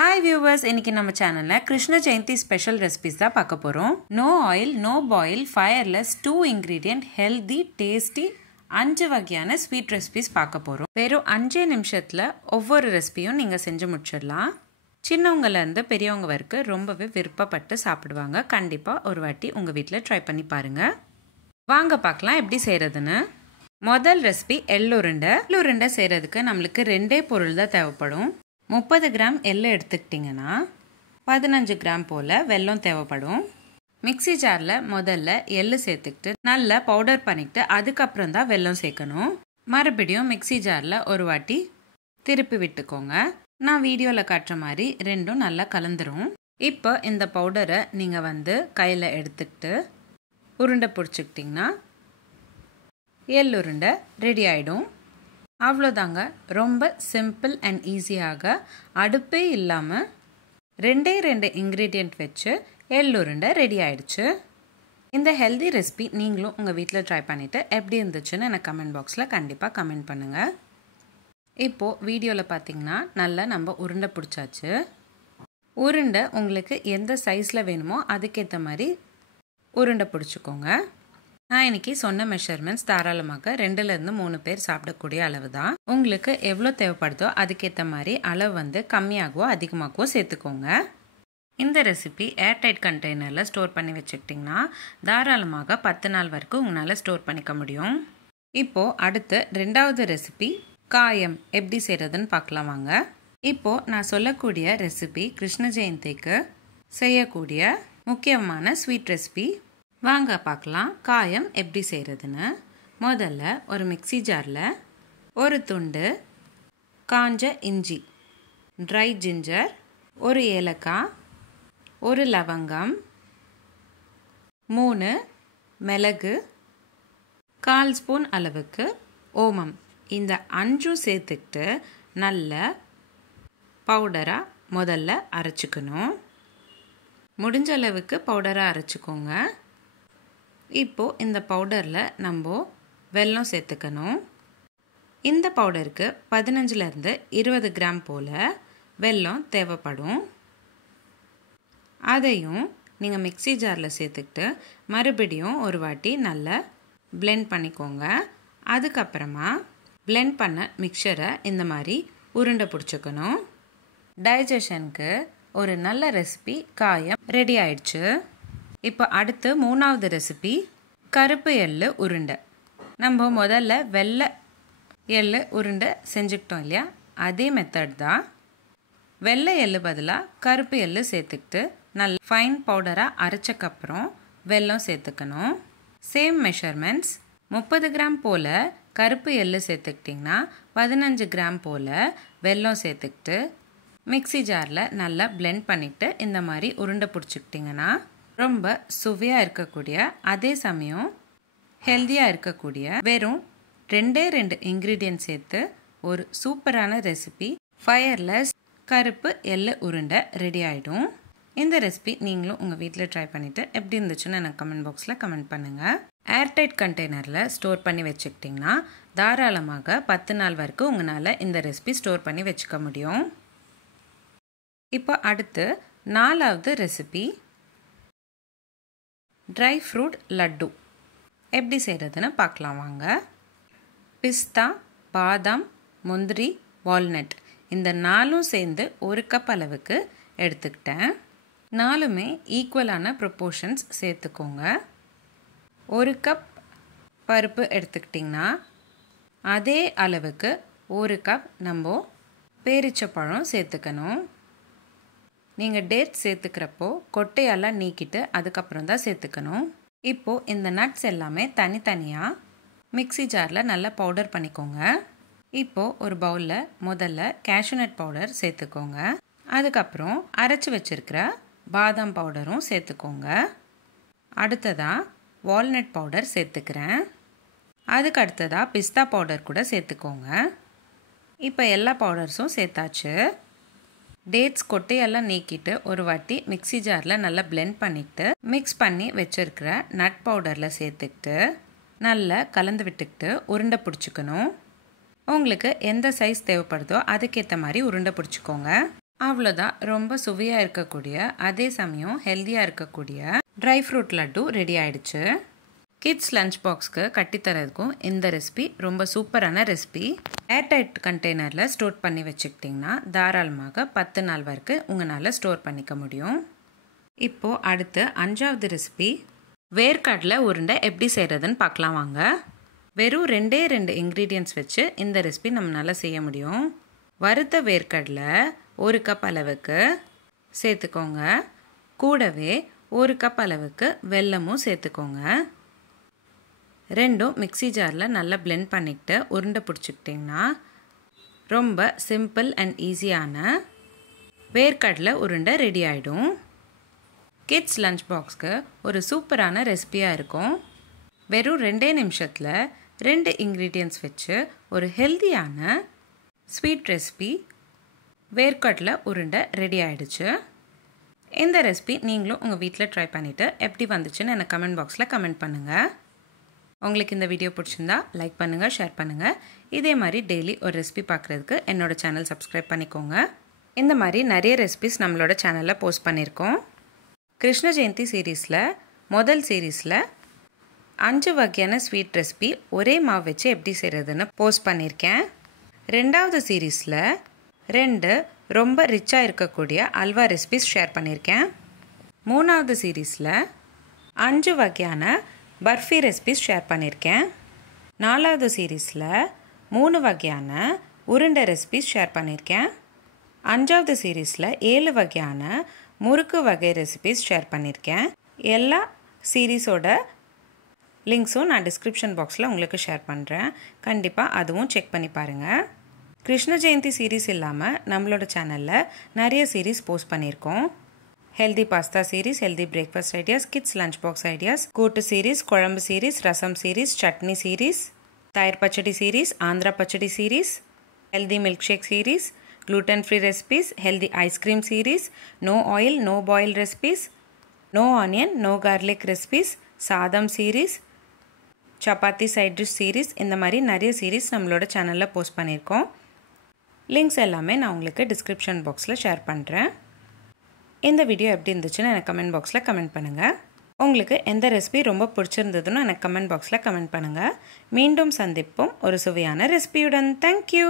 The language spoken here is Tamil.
Hi viewers, இன்னைக்கு நம்ம சேனல்ல கிருஷ்ண ஜெயந்தி ஸ்பெஷல் ரெசிபிஸ் தான் பார்க்க போறோம். No oil, no boil, fireless 2 ingredient healthy, tasty 5 வகையான ஸ்வீட் ரெசிபிஸ் பார்க்க போறோம். வெறும் 5 நிமிஷத்துல ஒவ்வொரு ரெசிபியும் நீங்க செஞ்சு முடிச்சிடலாம். சின்னவங்கல இருந்து பெரியவங்க வரைக்கும் ரொம்பவே விருப்பப்பட்டு சாப்பிடுவாங்க. கண்டிப்பா ஒரு வாட்டி உங்க வீட்ல ட்ரை பண்ணி பாருங்க. வாங்க பார்க்கலாம் எப்படி செய்யறதுன்னு. முதல் ரெசிபி எள்ளுருண்டை. எள்ளுருண்டை செய்யறதுக்கு நம்மளுக்கு ரெண்டே பொருள் தான் தேவைப்படும். 30 கிராம் எள்ளு எடுத்துக்கிட்டிங்கன்னா 15 கிராம் போல் வெல்லம் தேவைப்படும். மிக்சி ஜாரில் முதல்ல எள்ளு சேர்த்துக்கிட்டு நல்லா பவுடர் பண்ணிக்கிட்டு அதுக்கப்புறம் தான் வெல்லம் சேர்க்கணும். மறுபடியும் மிக்சி ஜாரில் ஒரு வாட்டி திருப்பி விட்டுக்கோங்க. நான் வீடியோவில் காட்டுற மாதிரி ரெண்டும் நல்லா கலந்துரும். இப்போ இந்த பவுடரை நீங்கள் கையில் எடுத்துக்கிட்டு உருண்டை பிடிச்சிக்கிட்டிங்கன்னா எள்ளுருண்டை ரெடி ஆகிடும். அவ்வளோதாங்க. ரொம்ப சிம்பிள் அண்ட் ஈஸியாக அடுப்பே இல்லாமல் ரெண்டே இன்க்ரீடியண்ட் வச்சு எள்ளுருண்டை ரெடி ஆயிடுச்சு. இந்த ஹெல்தி ரெசிபி நீங்களும் உங்கள் வீட்டில் ட்ரை பண்ணிவிட்டு எப்படி இருந்துச்சுன்னு எனக்கு கமெண்ட் பாக்ஸில் கண்டிப்பாக கமெண்ட் பண்ணுங்கள். இப்போது வீடியோவில் பார்த்தீங்கன்னா நல்லா நம்ம உருண்டை பிடிச்சாச்சு. உருண்டை உங்களுக்கு எந்த சைஸில் வேணுமோ அதுக்கேற்ற மாதிரி உருண்டை பிடிச்சிக்கோங்க. நான் இன்றைக்கி சொன்ன மெஷர்மெண்ட்ஸ் தாராளமாக 2லேருந்து 3 பேர் சாப்பிடக்கூடிய அளவு தான். உங்களுக்கு எவ்வளோ தேவைப்படுதோ அதுக்கேற்ற மாதிரி அளவு கம்மியாகவோ அதிகமாகவோ சேர்த்துக்கோங்க. இந்த ரெசிபி ஏர்டைட் கண்டெய்னரில் ஸ்டோர் பண்ணி வச்சுக்கிட்டிங்கன்னா தாராளமாக 10 நாள் வரைக்கும் உங்களால் ஸ்டோர் பண்ணிக்க முடியும். இப்போது அடுத்து 2வது ரெசிபி காயம் எப்படி செய்கிறதுன்னு பார்க்கலாம் வாங்க. இப்போது நான் சொல்லக்கூடிய ரெசிபி கிருஷ்ண ஜெயந்திக்கு செய்யக்கூடிய முக்கியமான ஸ்வீட் ரெசிபி. வாங்க பார்க்கலாம் காயம் எப்படி செய்கிறதுன்னு. முதல்ல ஒரு மிக்சி ஜாரில் ஒரு துண்டு காஞ்ச இஞ்சி, ட்ரை ஜிஞ்சர், ஒரு ஏலக்காய், ஒரு லவங்கம், 3 மிளகு, 1/4 ஸ்பூன் அளவுக்கு ஓமம், இந்த 5 சேர்த்துக்கிட்டு நல்ல பவுடராக முதல்ல அரைச்சிக்கணும். முடிஞ்ச அளவுக்கு பவுடராக அரைச்சிக்கோங்க. இப்போது இந்த பவுடரில் நம்ம வெல்லம் சேர்த்துக்கணும். இந்த பவுடருக்கு 15லேருந்து 20 கிராம் போல் வெல்லம் தேவைப்படும். அதையும் நீங்கள் மிக்சி ஜாரில் சேர்த்துக்கிட்டு மறுபடியும் ஒரு வாட்டி நல்லா பிளெண்ட் பண்ணிக்கோங்க. அதுக்கப்புறமா பிளெண்ட் பண்ண மிக்சரை இந்த மாதிரி உருண்டை பிடிச்சிக்கணும். டைஜஷனுக்கு ஒரு நல்ல ரெசிபி காயம் ரெடி ஆயிடுச்சு. இப்போ அடுத்து 3வது ரெசிபி கருப்பு எள்ளு உருண்டை. நம்ம முதல்ல வெள்ளை எள்ளு உருண்டை செஞ்சுக்கிட்டோம் இல்லையா, அதே மெத்தட் தான். வெள்ளை எள்ளு பதிலாக கருப்பு எள்ளு சேர்த்துக்கிட்டு நல்ல ஃபைன் பவுடராக அரைச்சக்கப்புறம் வெல்லம் சேர்த்துக்கணும். Same measurements. 30 கிராம் போல் கருப்பு எள்ளு சேர்த்துக்கிட்டிங்கன்னா 15 கிராம் போல் வெல்லம் சேர்த்துக்கிட்டு மிக்சி ஜாரில் நல்லா பிளெண்ட் பண்ணிவிட்டு இந்த மாதிரி உருண்டை பிடிச்சிக்கிட்டிங்கன்னா ரொம்ப சுவையாக இருக்கக்கூடிய அதே சமயம் ஹெல்த்தியாக இருக்கக்கூடிய வெறும் 2 இன்க்ரீடியன்ட் சேர்த்து ஒரு சூப்பரான ரெசிபி ஃபயர்லெஸ் கருப்பு எள்ளு உருண்டை ரெடி ஆகிடும். இந்த ரெசிபி நீங்களும் உங்கள் வீட்டில் ட்ரை பண்ணிவிட்டு எப்படி இருந்துச்சுன்னு எனக்கு கமெண்ட் பாக்ஸில் கமெண்ட் பண்ணுங்கள். ஏர்டைட் கண்டெய்னரில் ஸ்டோர் பண்ணி வச்சுக்கிட்டிங்கன்னா தாராளமாக 10 நாள் வரைக்கும் உங்களால் இந்த ரெசிபி ஸ்டோர் பண்ணி வச்சுக்க முடியும். இப்போ அடுத்து 4வது ரெசிபி ட்ரை ஃப்ரூட் லட்டு எப்படி செய்கிறதுன்னு பார்க்கலாம் வாங்க. பிஸ்தா, பாதாம், முந்திரி, வால்நட் இந்த 4ம் சேர்ந்து 1 கப் அளவுக்கு எடுத்துக்கிட்டேன். 4மே ஈக்குவலான ப்ரொப்போர்ஷன்ஸ் சேர்த்துக்கோங்க. 1 கப் பருப்பு எடுத்துக்கிட்டிங்கன்னா அதே அளவுக்கு 1 கப் நம்ம பேரிச்சப்பழம் சேர்த்துக்கணும். நீங்கள் டேட் சேர்த்துக்கிறப்போ கொட்டையெல்லாம் நீக்கிட்டு அதுக்கப்புறம் தான் சேர்த்துக்கணும். இப்போது இந்த நட்ஸ் எல்லாமே தனித்தனியாக மிக்சி ஜாரில் நல்லா பவுடர் பண்ணிக்கோங்க. இப்போது ஒரு பவுலில் முதல்ல கேஷ்யூநட் பவுடர் சேர்த்துக்கோங்க. அதுக்கப்புறம் அரைச்சி வச்சுருக்கிற பாதாம் பவுடரும் சேர்த்துக்கோங்க. அடுத்ததாக வால்நட் பவுடர் சேர்த்துக்கிறேன். அதுக்கு அடுத்ததாக பிஸ்தா பவுடர் கூட சேர்த்துக்கோங்க. இப்போ எல்லா பவுடர்ஸும் சேர்த்தாச்சு. டேட்ஸ் கொட்டையெல்லாம் நீக்கிட்டு ஒரு வாட்டி மிக்சி ஜாரில் நல்லா பிளெண்ட் பண்ணிவிட்டு மிக்ஸ் பண்ணி வச்சுருக்கிற நட் பவுடரில் சேர்த்துக்கிட்டு நல்லா கலந்து விட்டுக்கிட்டு உருண்டை பிடிச்சிக்கணும். உங்களுக்கு எந்த சைஸ் தேவைப்படுதோ அதுக்கேற்ற மாதிரி உருண்டை பிடிச்சிக்கோங்க. அவ்வளோதான். ரொம்ப சுவையாக இருக்கக்கூடிய அதே சமயம் ஹெல்த்தியாக இருக்கக்கூடிய ட்ரை ஃப்ரூட் லட்டு ரெடி ஆயிடுச்சு. கிட்ஸ் லஞ்ச் பாக்ஸ்க்கு கட்டித்தரதுக்கும் இந்த ரெசிபி ரொம்ப சூப்பரான ரெசிபி. ஏர்டைட் கண்டெய்னரில் ஸ்டோர் பண்ணி வச்சுக்கிட்டிங்கன்னா தாராளமாக 10 நாள் வரைக்கும் உங்களால் ஸ்டோர் பண்ணிக்க முடியும். இப்போது அடுத்து 5வது ரெசிபி வேர்க்கடலை உருண்டை எப்படி செய்கிறதுன்னு பார்க்கலாம் வாங்க. வெறும் 2 இன்க்ரீடியன்ட்ஸ் வச்சு இந்த ரெசிபி நம்மளால் செய்ய முடியும். வறுத்த வேர்க்கடலை 1 கப் அளவுக்கு சேர்த்துக்கோங்க. கூடவே 1 கப் அளவுக்கு வெல்லமும் சேர்த்துக்கோங்க. ரெண்டும் மிக்ஸி ஜாரில் நல்லா பிளெண்ட் பண்ணிக்கிட்டு உருண்டை பிடிச்சிக்கிட்டிங்கன்னா ரொம்ப சிம்பிள் அண்ட் ஈஸியான வேர்க்கடலை உருண்டை ரெடி ஆகிடும். கிட்ஸ் லஞ்ச் பாக்ஸ்க்கு ஒரு சூப்பரான ரெசிபியாக இருக்கும். வெறும் 2 நிமிஷத்தில் 2 இன்க்ரீடியன்ட்ஸ் வச்சு ஒரு ஹெல்த்தியான ஸ்வீட் ரெசிபி வேர்க்கடலை உருண்டை ரெடி ஆகிடுச்சு. இந்த ரெசிபி நீங்களும் உங்கள் வீட்டில் ட்ரை பண்ணிவிட்டு எப்படி வந்துச்சுன்னு எனக்கு கமெண்ட் பாக்ஸில் கமெண்ட் பண்ணுங்கள். உங்களுக்கு இந்த வீடியோ பிடிச்சிருந்தா லைக் பண்ணுங்கள், ஷேர் பண்ணுங்கள். இதே மாதிரி டெய்லி ஒரு ரெசிபி பார்க்குறதுக்கு என்னோட சேனல் சப்ஸ்கிரைப் பண்ணிக்கோங்க. இந்த மாதிரி நிறைய ரெசிபிஸ் நம்மளோட சேனலில் போஸ்ட் பண்ணியிருக்கோம். கிருஷ்ண ஜெயந்தி சீரீஸில் முதல் சீரீஸில் 5 வகையான ஸ்வீட் ரெசிபி ஒரே மாவு வச்சு எப்படி செய்கிறதுன்னு போஸ்ட் பண்ணியிருக்கேன். 2வது சீரீஸில் 2 ரொம்ப ரிச்சாக இருக்கக்கூடிய அல்வா ரெசிபிஸ் ஷேர் பண்ணியிருக்கேன். 3வது சீரீஸில் 5 வகையான பர்ஃபி ரெசிபிஸ் ஷேர் பண்ணியிருக்கேன். 4வது சீரீஸில் 3 வகையான உருண்டை ரெசிபிஸ் ஷேர் பண்ணியிருக்கேன். 5வது சீரீஸில் 7 வகையான முறுக்கு வகை ரெசிபிஸ் ஷேர் பண்ணியிருக்கேன். எல்லா சீரீஸோட லிங்க்ஸும் நான் டிஸ்கிரிப்ஷன் பாக்ஸில் உங்களுக்கு ஷேர் பண்ணுறேன். கண்டிப்பாக அதுவும் செக் பண்ணி பாருங்கள். கிருஷ்ண ஜெயந்தி சீரீஸ் இல்லாமல் நம்மளோட சேனலில் நிறைய சீரீஸ் போஸ்ட் பண்ணியிருக்கோம். Healthy pasta series, healthy breakfast ideas, kids lunch box ideas, கூட்டு சீரீஸ், குழம்பு series, rasam series, chutney series, தயிர் பச்சடி சீரீஸ், ஆந்திரா பச்சடி series, healthy milkshake series, gluten free recipes, healthy ice cream series, no oil, no boil recipes, no onion, no garlic recipes, சாதம் series, chapati side dish series, இந்த மாதிரி நிறைய சீரீஸ் நம்மளோட சேனலில் போஸ்ட் பண்ணியிருக்கோம். லிங்க்ஸ் எல்லாமே நான் உங்களுக்கு டிஸ்கிரிப்ஷன் பாக்ஸில் ஷேர் பண்ணுறேன். இந்த வீடியோ எப்படி இருந்துச்சுன்னு எனக்கு கமெண்ட் பாக்ஸில் கமெண்ட் பண்ணுங்கள். உங்களுக்கு எந்த ரெசிபி ரொம்ப பிடிச்சிருந்ததுன்னு எனக்கு கமெண்ட் பாக்ஸில் கமெண்ட் பண்ணுங்கள். மீண்டும் சந்திப்போம் ஒரு சுவையான ரெசிபியுடன். தேங்க்யூ.